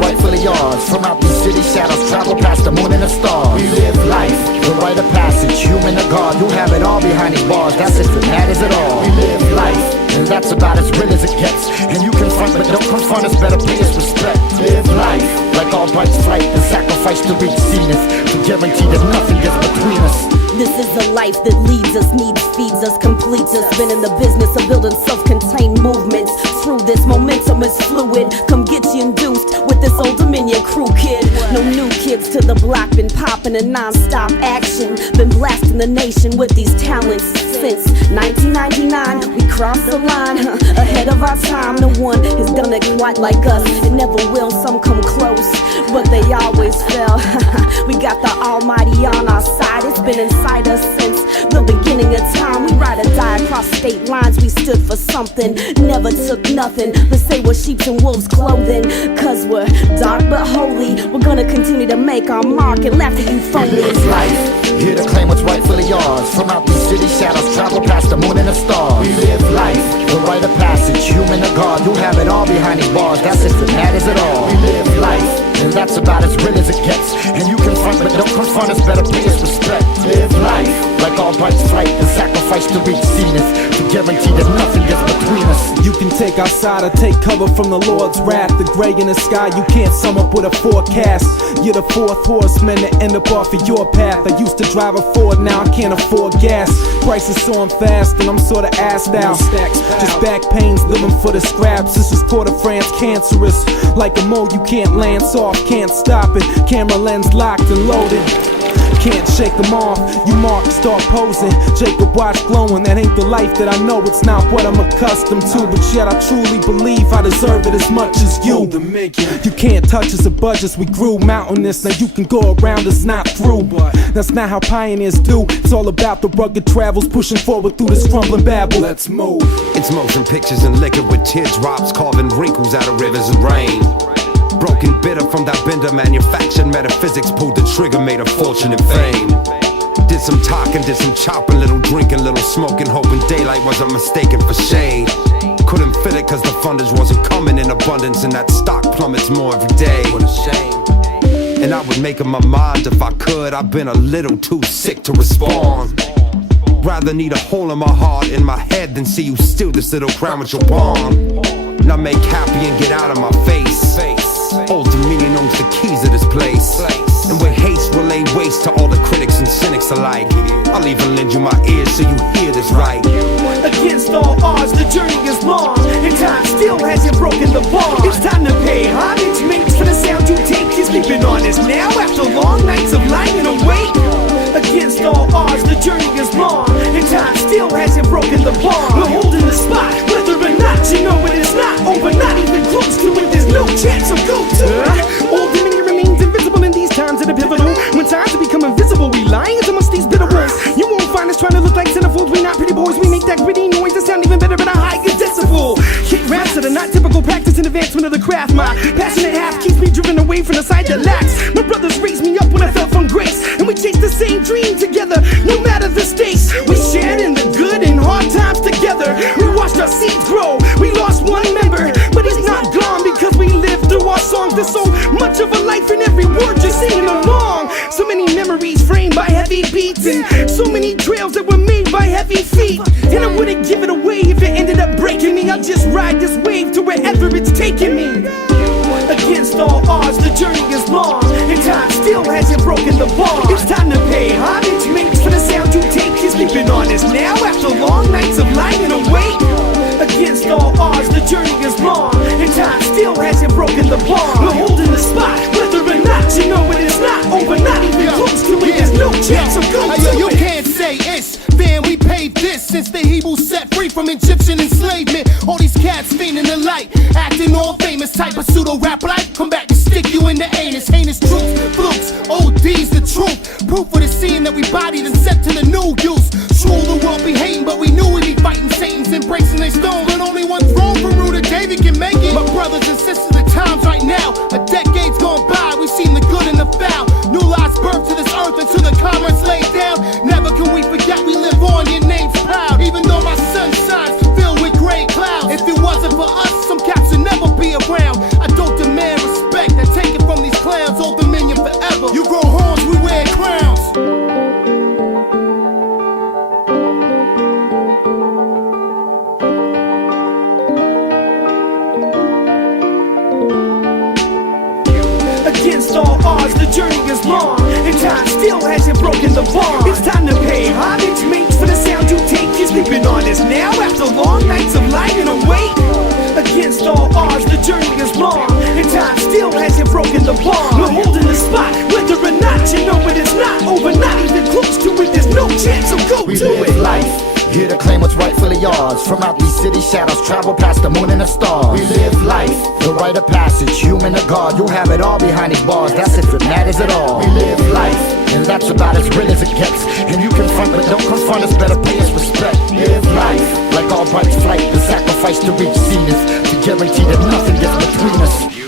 rightfully ours. From out these city shadows, travel past the moon and the stars. We live life, the rite of passage, human to God. You have it all behind these bars, that's if it matters at all. We live life, and that's about as real as it gets. And you confront, but don't confront us, better pay us respect. Live life, like all rights fight and sacrifice to reach zenith, to guarantee that nothing gets between us. This is a life that leads us, needs, feeds us, completes us. Been in the business of building self-contained movements. Through this momentum is fluid. Come get you induced with this Old Dominion crew, kid. No new kids to the block, been popping in non-stop action. Been blasting the nation with these talents since 1999. We crossed the line, ahead of our time. No one has done it quite like us. It never will, some come close, but they always fail. We got the Almighty on our side. It's been inside us since the beginning of time. We ride or die across state lines. We stood for something, never took nothing. Let's say we're sheep's and wolves' clothing, cause we're dark but holy. We're gonna continue to make our mark and laugh at you phonies. Life, here to claim what's rightfully yours. From out these city shadows, travel past the moon and the stars. We live life, the rite of passage, human to God. You have it all behind these bars, that's if it matters at all. We live life, and that's about as real as it gets. And you confront, but don't confront us, better pay us respect. Live life, like all rights fight and sacrifice to reach zenith, to guarantee that nothing gets between us. You can take outside or take cover from the Lord's wrath. The gray in the sky, you can't sum up with a forecast. You're the fourth horseman to end up off of your path. I used to drive a Ford, now I can't afford gas. Prices soaring fast and I'm sorta assed out. Just back pains, living for the scraps. This is Port of France, cancerous. Like a mole you can't lance off, can't stop it. Camera lens locked and loaded, can't shake them off. You mark, start posing. Jacob watch glowing. That ain't the life that I know. It's not what I'm accustomed to. But yet I truly believe I deserve it as much as you. You can't touch us or budge us. We grew mountainous. Now you can go around us, not through. But that's not how pioneers do. It's all about the rugged travels, pushing forward through this crumbling babble. Let's move. It's motion pictures and liquor with teardrops, carving wrinkles out of rivers and rain. Broken bitter from that bender, manufactured metaphysics, pulled the trigger, made a fortune and fame. Did some talking, did some chopping, little drinking, little smoking, hoping daylight wasn't mistaken for shade. Couldn't fit it cause the fundage wasn't coming in abundance, and that stock plummets more every day. What a shame. And I would make up my mind if I could. I've been a little too sick to respond. Rather need a hole in my heart, in my head, than see you steal this little crown with your palm. Now make happy and get out of my face. Old Dominion owns the keys of this place, and with haste will lay waste to all the critics and cynics alike. I'll even lend you my ears so you hear this right. Against all odds, the journey is long, and time still hasn't broken the bond. It's time to pay homage, mates, for the sound you take. You're sleeping on us now after long nights of lying awake. Against all odds, the journey is long, and time still hasn't broken the bond. We're holding the spot, whether or not you know it is not over, not even close to it. There's no chance, so go to it. Old Dominion remains invisible in these times that are pivotal. When times have become invisible, we lying amongst these bitter wolves. You won't find us trying to look like centerfolds. We not pretty boys. We make that gritty noise that sound even better at a higher decibel. Hit raps that are not typical practice and advancement of the craft. My passionate half keeps me driven away from the side that lacks. My brothers raised me up when I fell from grace, and we chased the same dream together, no matter the stakes. We shared in the good and hard times together. We watched our seeds grow. We lost one member, but he's not gone because we lived through our songs. There's so much of a life in every word just singing along. So many memories framed by heavy beats, and so many trails that were made by heavy feet. And I wouldn't give it away if it ended up breaking me. I'll just ride this wave to wherever it's taking me. Against all odds, the journey is long, and time still hasn't broken the bond. It's time to pay homage, mates, for the sound you take. You're sleeping on us now after long nights of lying awake. Against all odds, the journey is long, and time still hasn't broken the bond. We're holding the spot, whether or not you know it is not over, not even close to it. There's no chance, so go to you it. Can't say it's fan, we paid this since the Hebrews set free from Egyptian enslavement. All these cats fiending the light, acting all famous, type of pseudo rap life. Come back and stick you in the anus. Heinous truth, flukes, OD's the truth. Proof of the scene that we bodied and set to the new use. True, the world be hating, but we knew we'd be fighting Satan's embracing their stone. But only one throne for Ruder David can make it. My brothers and sisters, the times right now, a decade's gone by, we've seen the good and the foul. New lives birthed to this earth and to the commerce laid down. Never can we forget we live on, your name's proud. Even though my sun shines filled with gray clouds. If it wasn't for us, some cats would never be around. I don't demand respect, I the journey is long, and time still hasn't broken the bond. It's time to pay homage, mates, for the sound you take. You're sleeping on us now after long nights of lying awake. Against all odds, the journey is long, and time still hasn't broken the bond. We're holding the spot, whether or not you know it is not over, not even close to it. There's no chance, so go We to live it. life, here to claim what's rightfully yours. From out these city shadows, travel past the moon and the stars. We live life, the rite of passage, human to God. You'll have it all behind these bars, that's if it matters at all. We live life, and that's about as real as it gets. And you confront, but don't confront us, better pay us respect. Live life, like all Bright's flight, the sacrifice to reach zenith, to guarantee that nothing gets between us.